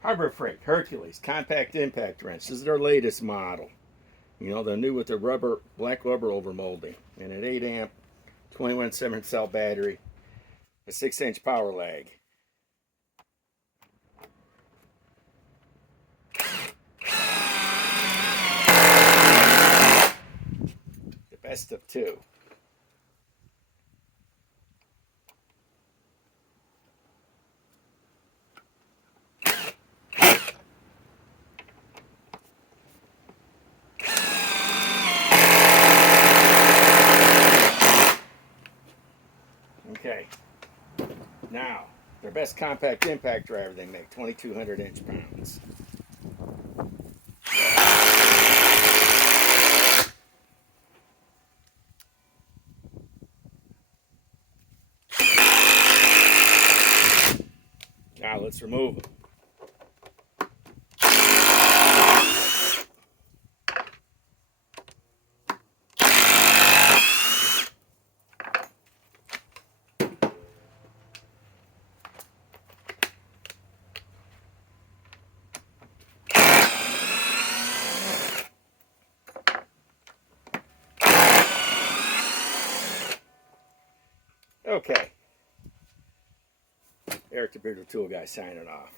Harbor Freight Hercules Compact Impact Wrench. This is their latest model. You know, they're new with the black rubber overmolding, and an 8 amp, 21/7 cell battery, a 6-inch power lag. The best of two. Okay, now, their best compact impact driver they make, 2,200 inch-pounds. Now let's remove them. Okay. Eric the Bearded Tool Guy signing off.